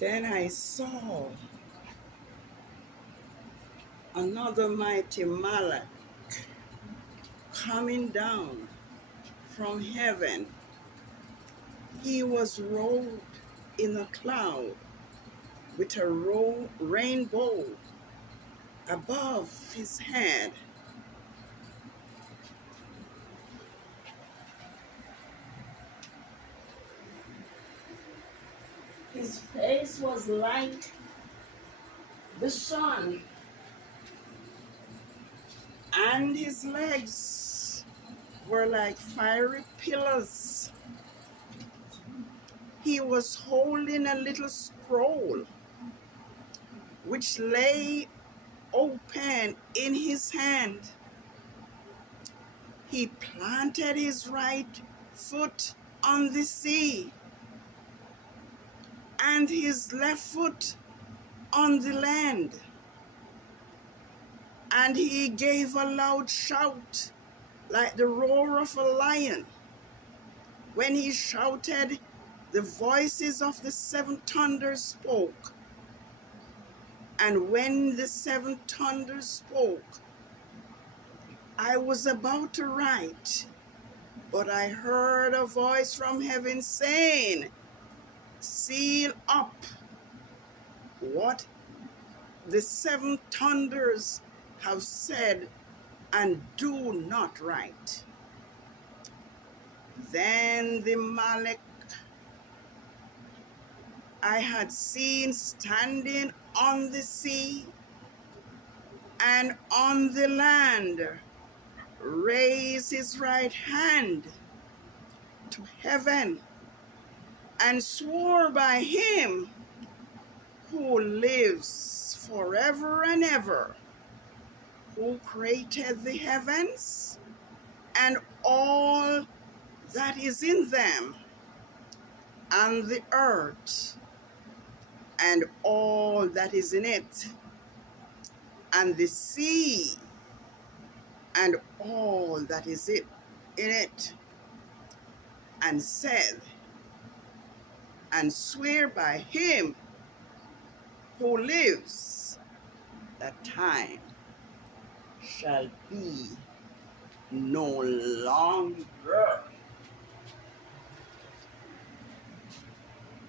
Then I saw another mighty malach coming down from heaven. He was robed in a cloud with a rainbow above his head. His face was like the sun, and his legs were like fiery pillars. He was holding a little scroll which lay open in his hand. He planted his right foot on the sea and his left foot on the land. And he gave a loud shout like the roar of a lion. When he shouted, the voices of the seven thunders spoke. And when the seven thunders spoke, I was about to write, but I heard a voice from heaven saying, seal up what the seven thunders have said and do not write. Then the malach I had seen standing on the sea and on the land raised his right hand to heaven and swore by him who lives forever and ever, who created the heavens and all that is in them, and the earth and all that is in it, and the sea and all that is in it, and said, and swear by him who lives, that time shall be no longer.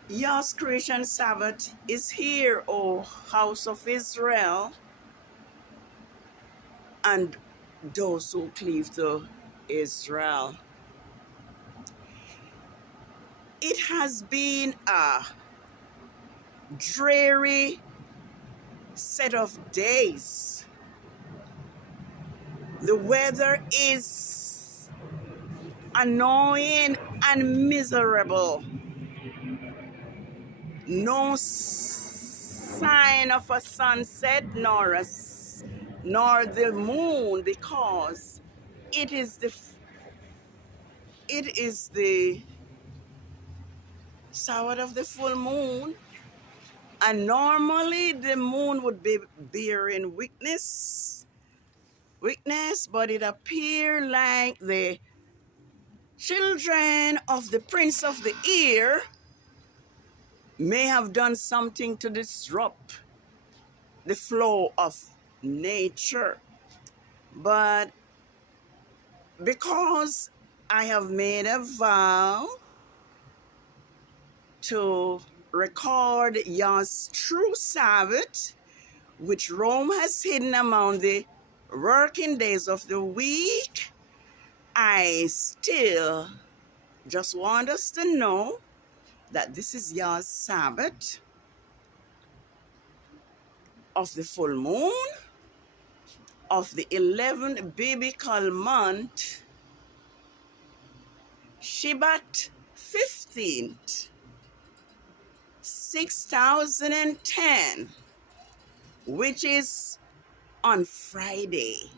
Yah's creation Sabbath is here, O house of Israel, and those who cleave to Israel. It has been a dreary set of days. The weather is annoying and miserable. No sign of a sunset nor the moon, because it is the Sabbath of the full moon, and normally the moon would be bearing witness, but it appeared like the children of the prince of the air may have done something to disrupt the flow of nature. But because I have made a vow to record Yah's true Sabbath, which Rome has hidden among the working days of the week, I still just want us to know that this is Yah's Sabbath of the full moon of the 11th biblical month, Shebat 15th, 6010, which is on Friday,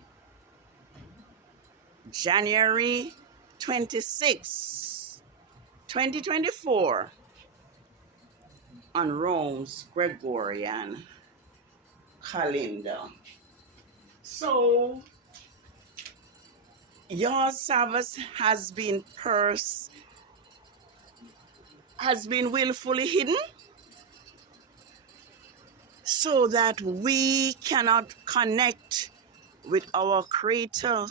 January 26, 2024, on Rome's Gregorian calendar. So, your Sabbath has been willfully hidden so that we cannot connect with our Creator,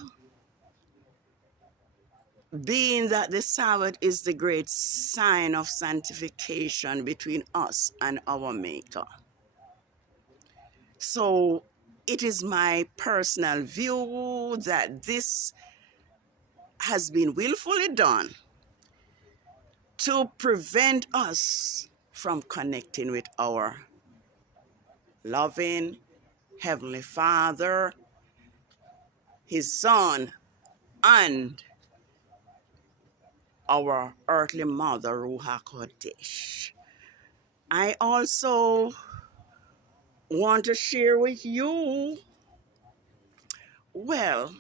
being that the Sabbath is the great sign of sanctification between us and our Maker. So it is my personal view that this has been willfully done to prevent us from connecting with our loving Heavenly Father, His Son, and our earthly mother, Ruach Kodesh. I also want to share with you, well,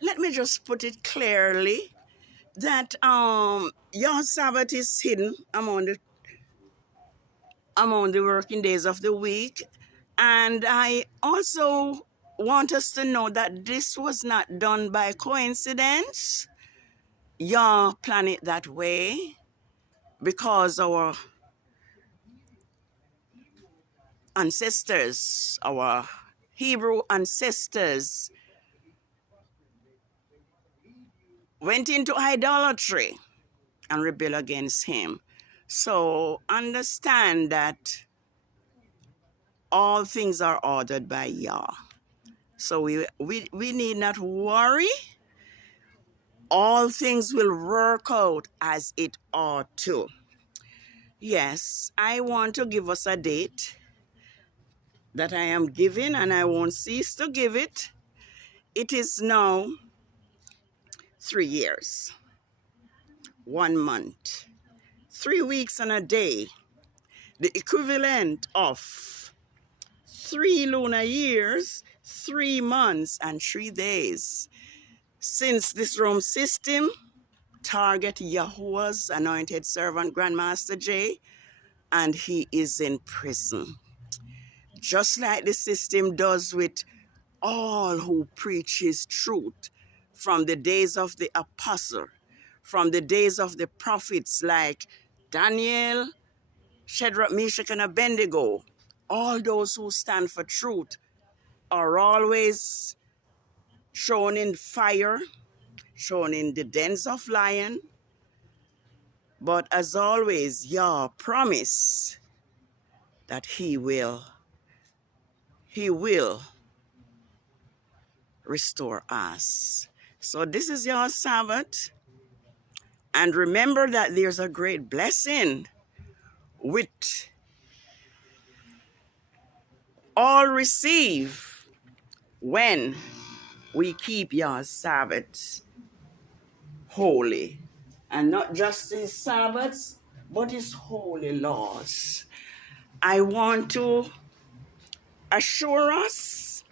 let me just put it clearly that your Sabbath is hidden among the working days of the week. And I also want us to know that this was not done by coincidence. Yah planned it that way because our ancestors, our Hebrew ancestors, went into idolatry and rebelled against Him. So understand that all things are ordered by Yah. So we need not worry. All things will work out as it ought to. Yes, I want to give us a date that I am giving, and I won't cease to give it. It is now 3 years, 1 month, 3 weeks and a day, the equivalent of 3 lunar years, 3 months and 3 days since this Rome system target Yahuwah's anointed servant, Grandmaster J, and he is in prison. Just like the system does with all who preach his truth from the days of the apostle, from the days of the prophets like Daniel, Shadrach, Meshach, and Abednego. All those who stand for truth are always shown in fire, shown in the dens of lion. But as always, Yah promise that He will restore us. So this is your Sabbath. And remember that there's a great blessing with all receive when we keep your Sabbath holy. And not just His Sabbaths, but His holy laws. I want to assure us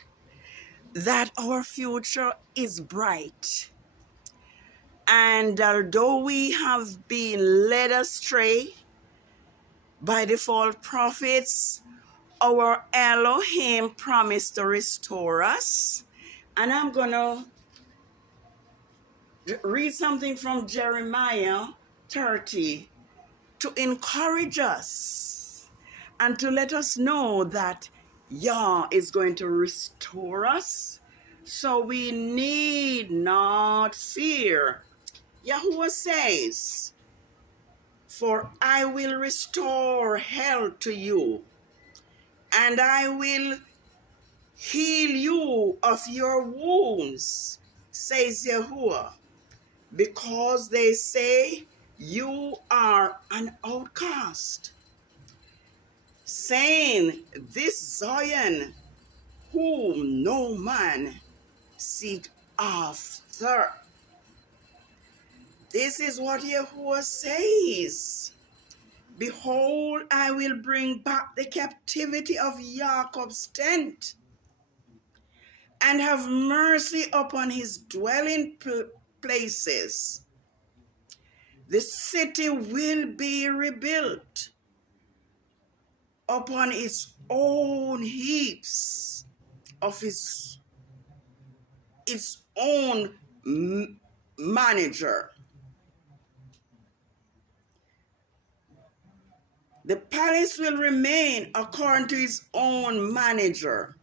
that our future is bright. And although we have been led astray by the false prophets, our Elohim promised to restore us. And I'm going to read something from Jeremiah 30 to encourage us and to let us know that Yah is going to restore us. So we need not fear. Yahuwah says, "For I will restore health to you, and I will heal you of your wounds, says Yahuwah, because they say you are an outcast, saying, this Zion, whom no man seek after." This is what Yahuwah says. "Behold, I will bring back the captivity of Jacob's tent, and have mercy upon his dwelling places. The city will be rebuilt upon its own heaps of its own manager. The palace will remain according to its own manager.